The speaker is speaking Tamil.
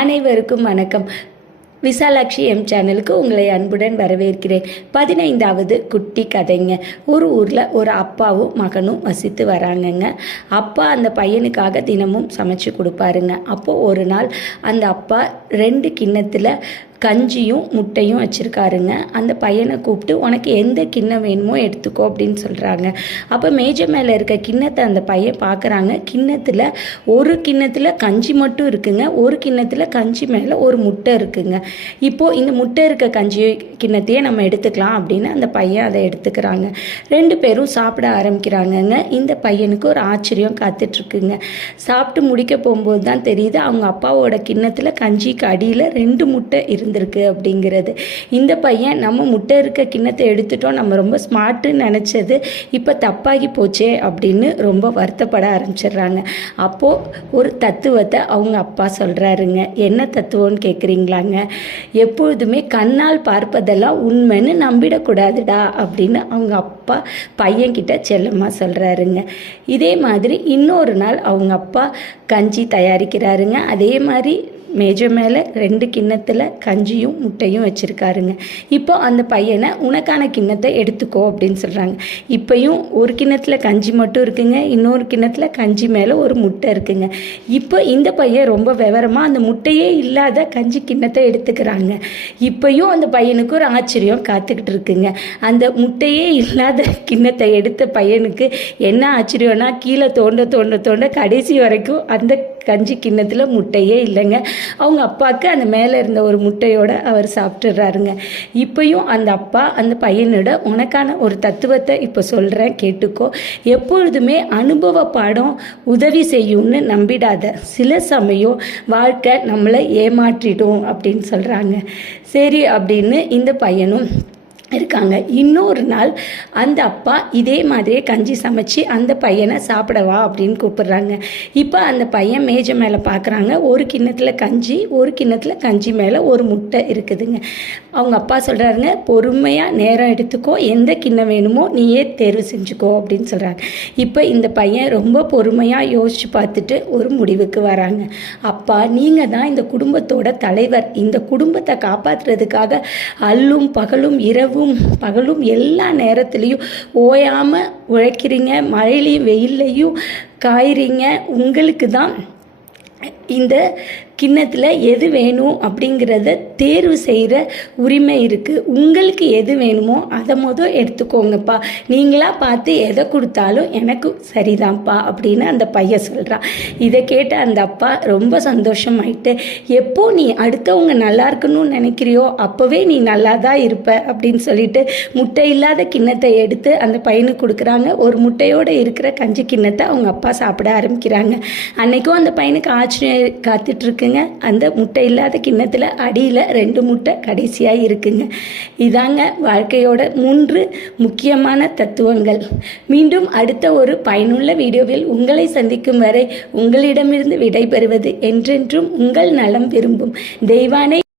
அனைவருக்கும் வணக்கம். விசாலாட்சி எம் சேனலுக்கு உங்களை அன்புடன் வரவேற்கிறேன். 15வது குட்டி கதைங்க. ஒரு ஊரில் ஒரு அப்பாவும் மகனும் வசித்து வராங்கங்க. அப்பா அந்த பையனுக்காக தினமும் சமைச்சு கொடுப்பாருங்க. அப்போது ஒரு நாள் அந்த அப்பா 2 கிண்ணத்தில் கஞ்சியும் முட்டையும் வச்சுருக்காருங்க. அந்த பையனை கூப்பிட்டு உனக்கு எந்த கிண்ணம் வேணுமோ எடுத்துக்கோ அப்படின்னு சொல்கிறாங்க. அப்போ மேஜை மேலே இருக்க கிண்ணத்தை அந்த பையன் பார்க்குறாங்க. ஒரு கிண்ணத்தில் கஞ்சி மட்டும் இருக்குங்க, ஒரு கிண்ணத்தில் கஞ்சி மேலே ஒரு முட்டை இருக்குங்க. இப்போது இந்த முட்டை இருக்க கஞ்சி கிண்ணத்தையே நம்ம எடுத்துக்கலாம் அப்படின்னு அந்த பையன் அதை எடுத்துக்கிறாங்க. 2 பேரும் சாப்பிட ஆரம்பிக்கிறாங்கங்க. இந்த பையனுக்கு ஒரு ஆச்சரியம் காத்துட்ருக்குங்க. சாப்பிட்டு முடிக்க போகும்போது தான் தெரியுது அவங்க அப்பாவோட கிண்ணத்தில் கஞ்சிக்கு அடியில் 2 முட்டை இருந்திருக்கு அப்படிங்கிறது. இந்த பையன் நம்ம முட்டை இருக்க கிண்ணத்தை எடுத்துட்டோம், நம்ம ரொம்ப ஸ்மார்ட்டுன்னு நினச்சது இப்போ தப்பாகி போச்சே அப்படின்னு ரொம்ப வருத்தப்பட ஆரம்பிச்சிடுறாங்க. அப்போது ஒரு தத்துவத்தை அவங்க அப்பா சொல்கிறாருங்க. என்ன தத்துவம்னு கேட்குறீங்களாங்க? எப்பொழுதுமே கண்ணால் பார்ப்பதெல்லாம் உண்மைன்னு நம்பிடக்கூடாதுடா அப்படின்னு அவங்க அப்பா பையன்கிட்ட செல்லமாக சொல்கிறாருங்க. இதே மாதிரி இன்னொரு நாள் அவங்க அப்பா கஞ்சி தயாரிக்கிறாருங்க. அதே மாதிரி மேஜை மேலே 2 கிண்ணத்தில் கஞ்சியும் முட்டையும் வச்சுருக்காருங்க. இப்போ அந்த பையனை உனக்கான கிண்ணத்தை எடுத்துக்கோ அப்படின்னு சொல்கிறாங்க. இப்போயும் ஒரு கிண்ணத்தில் கஞ்சி மட்டும் இருக்குங்க, இன்னொரு கிண்ணத்தில் கஞ்சி மேலே ஒரு முட்டை இருக்குங்க. இப்போ இந்த பையன் ரொம்ப விவரமாக அந்த முட்டையே இல்லாத கஞ்சி கிண்ணத்தை எடுத்துக்கிறாங்க. இப்போயும் அந்த பையனுக்கு ஒரு ஆச்சரியம் காத்துக்கிட்டு இருக்குங்க. அந்த முட்டையே இல்லாத கிண்ணத்தை எடுத்த பையனுக்கு என்ன ஆச்சரியம்னா, கீழே தோண்ட கடைசி வரைக்கும் அந்த கஞ்சி கிண்ணத்தில் முட்டையே இல்லைங்க. அவங்க அப்பாவுக்கு அந்த மேலே இருந்த ஒரு முட்டையோடு அவர் சாப்பிட்டுறாருங்க. இப்போயும் அந்த அப்பா அந்த பையனோட உனக்கான ஒரு தத்துவத்தை இப்போ சொல்கிறேன் கேட்டுக்கோ. எப்பொழுதுமே அனுபவ பாடம் உதவி செய்யும்னு நம்பிடாத. சில சமயம் வாழ்க்கை நம்மளை ஏமாற்றிடும் அப்படின்னு சொல்கிறாங்க. சரி அப்படின்னு இந்த பையனும் இருக்காங்க. இன்னொரு நாள் அந்த அப்பா இதே மாதிரியே கஞ்சி சமைச்சு அந்த பையனை சாப்பிடவா அப்படின்னு கூப்பிடுறாங்க. இப்போ அந்த பையன் மேஜை மேலே பார்க்குறாங்க. ஒரு கிண்ணத்தில் கஞ்சி, ஒரு கிண்ணத்தில் கஞ்சி மேலே ஒரு முட்டை இருக்குதுங்க. அவங்க அப்பா சொல்கிறாருங்க, பொறுமையாக நேரம் எடுத்துக்கோ, எந்த கிண்ணம் வேணுமோ நீயே தேர்வு செஞ்சுக்கோ அப்படின்னு சொல்கிறாங்க. இப்போ இந்த பையன் ரொம்ப பொறுமையாக யோசித்து பார்த்துட்டு ஒரு முடிவுக்கு வராங்க. அப்பா, நீங்கள் தான் இந்த குடும்பத்தோட தலைவர். இந்த குடும்பத்தை காப்பாற்றுறதுக்காக அல்லும் பகலும் பகலும் எல்லா நேரத்துலையும் ஓயாமல் உழைக்கிறீங்க, மழையிலையும் வெயில்லையும் காய்றீங்க. உங்களுக்கு தான் இந்த கிண்ணத்தில் எது வேணும் அப்படிங்கிறத தேர்வு செய்கிற உரிமை இருக்குது. உங்களுக்கு எது வேணுமோ அதை எடுத்துக்கோங்கப்பா. நீங்களாக பார்த்து எதை கொடுத்தாலும் எனக்கு சரிதான்ப்பா அப்படின்னு அந்த பையன் சொல்கிறான். இதை கேட்ட அந்த அப்பா ரொம்ப சந்தோஷமாயிட்டு, எப்போ நீ அடுத்தவங்க நல்லா இருக்கணும்னு நினைக்கிறியோ அப்போவே நீ நல்லா தான் இருப்ப அப்படின்னு சொல்லிட்டு முட்டை இல்லாத கிண்ணத்தை எடுத்து அந்த பையனுக்கு கொடுக்குறாங்க. ஒரு முட்டையோடு இருக்கிற கஞ்சி கிண்ணத்தை அவங்க அப்பா சாப்பிட ஆரம்பிக்கிறாங்க. அன்னைக்கும் அந்த பையனுக்கு ஆச்சரியம் காத்துட்ருக்கு. அந்த முட்டை இல்லாத கிண்ணத்தில் அடியில் 2 முட்டை கடைசியாக இருக்குங்க. இதாங்க வாழ்க்கையோட 3 முக்கியமான தத்துவங்கள். மீண்டும் அடுத்த ஒரு பயனுள்ள வீடியோவில் உங்களை சந்திக்கும் வரை உங்களிடமிருந்து விடைபெறுவது என்றென்றும் உங்கள் நலம் விரும்பும் தெய்வானை.